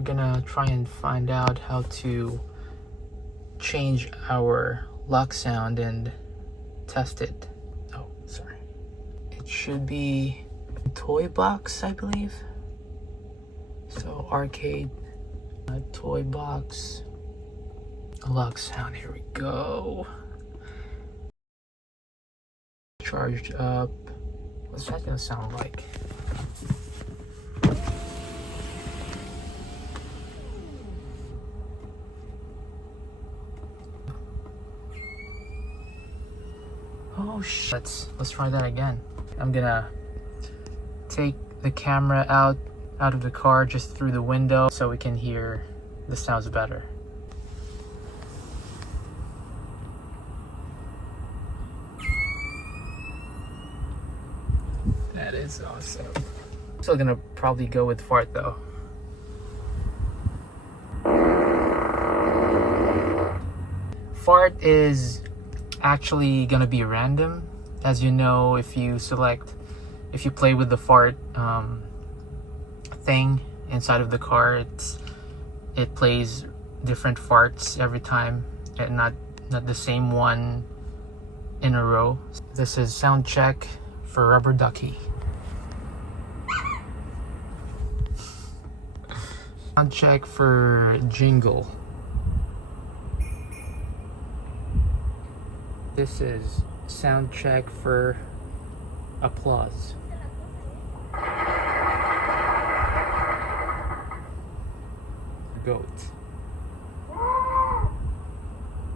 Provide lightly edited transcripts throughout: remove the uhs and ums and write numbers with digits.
we're gonna try and find out how to change our lock sound and test it. Oh, sorry. It should be Toy Box, I believe. So arcade, Toy Box, lock sound. Here we go. Charged up. What's that gonna sound like? Oh shit. Let's try that again. I'm gonna take the camera out of the car just through the window so we can hear the sounds better. That is awesome. Still gonna probably go with fart though. Fart is actually gonna be random. As you know, if you play with the fart thing inside of the car, it plays different farts every time and not the same one in a row. This is sound check for Rubber Ducky. Sound check for Jingle. This is sound check for Applause. Goat.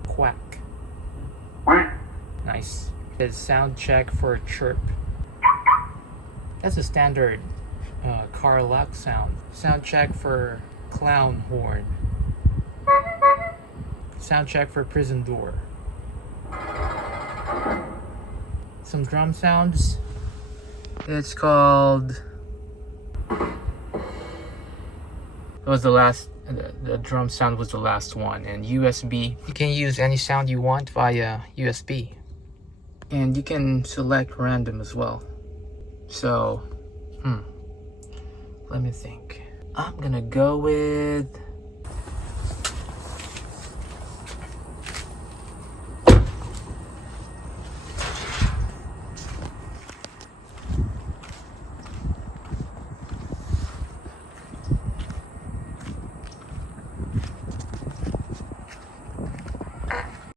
Quack. Nice. It's sound check for Chirp. That's a standard car lock sound. Sound check for Clown Horn. Sound check for Prison Door. Some drum sounds. It's called... It was the last... The drum sound was the last one. And USB. You can use any sound you want via USB. And you can select random as well. So, let me think. I'm gonna go with